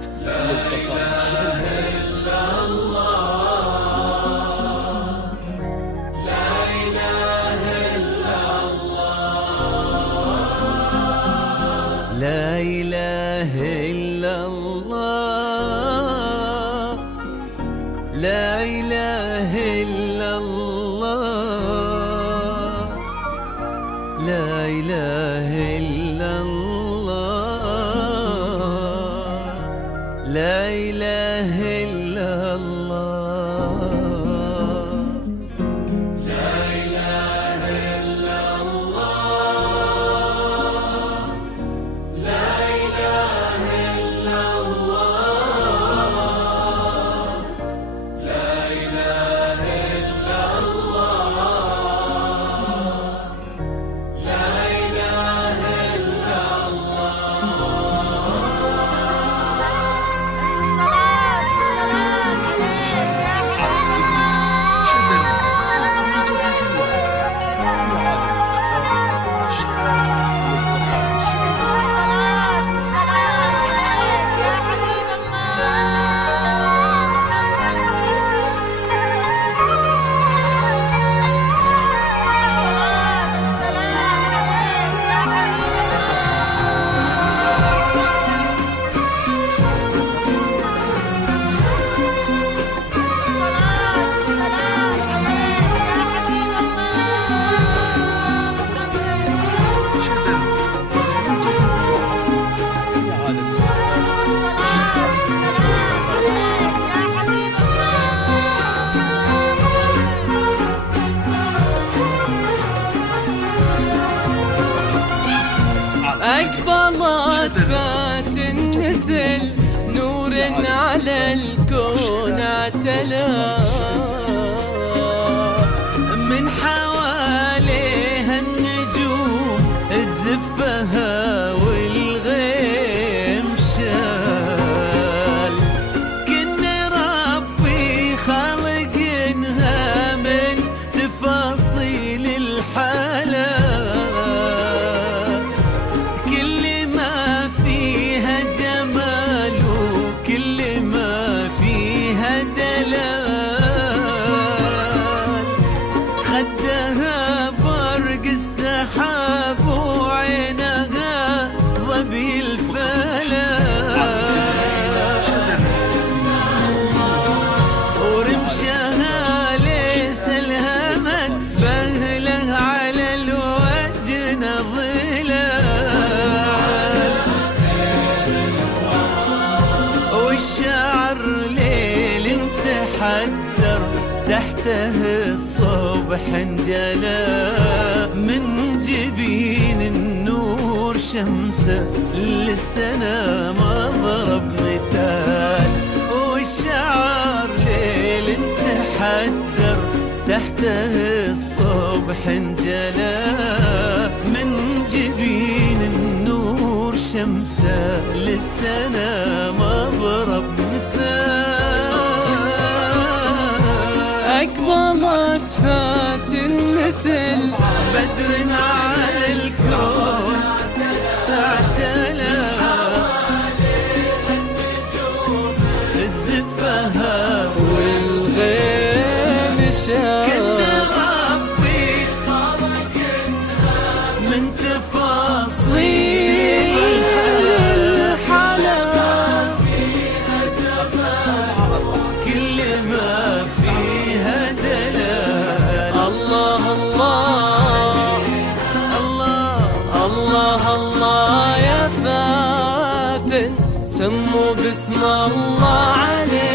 الكلمات والقصائد الشعرية. لا إله إلا الله، لا إله إلا الله، لا إله إلا الله، لا إله إلا الله. أقبلت فاتن مثل نور على الكون اعتلى، من حواليها النجوم الزفها والغيم شال، كن ربي خالقنها من تفاصيل الحالة، كل ما فيها جمال وكل ما فيها دلال، خدها برق السحاب وعينها ظبي الفلال، ورمشها ليس الهمت بهله على الوجه ظلال، والشعر ليل تحدر تحته الصبح انجلى، من جبين النور شمسه للسنا مضرب مثال، والشعر ليل تحدر تحته الصبح انجلى، من جبين النور شمسه للسنا مضرب مثال. أقبلت فاتن مثل بدر على الكون اعتلى، الزفها والغيم شال، كن ربي خلقنها من تفاصيل الحلا، كل ما فيها دلال. الله الله الله الله الله يا فاتن، سموا باسم الله عليه.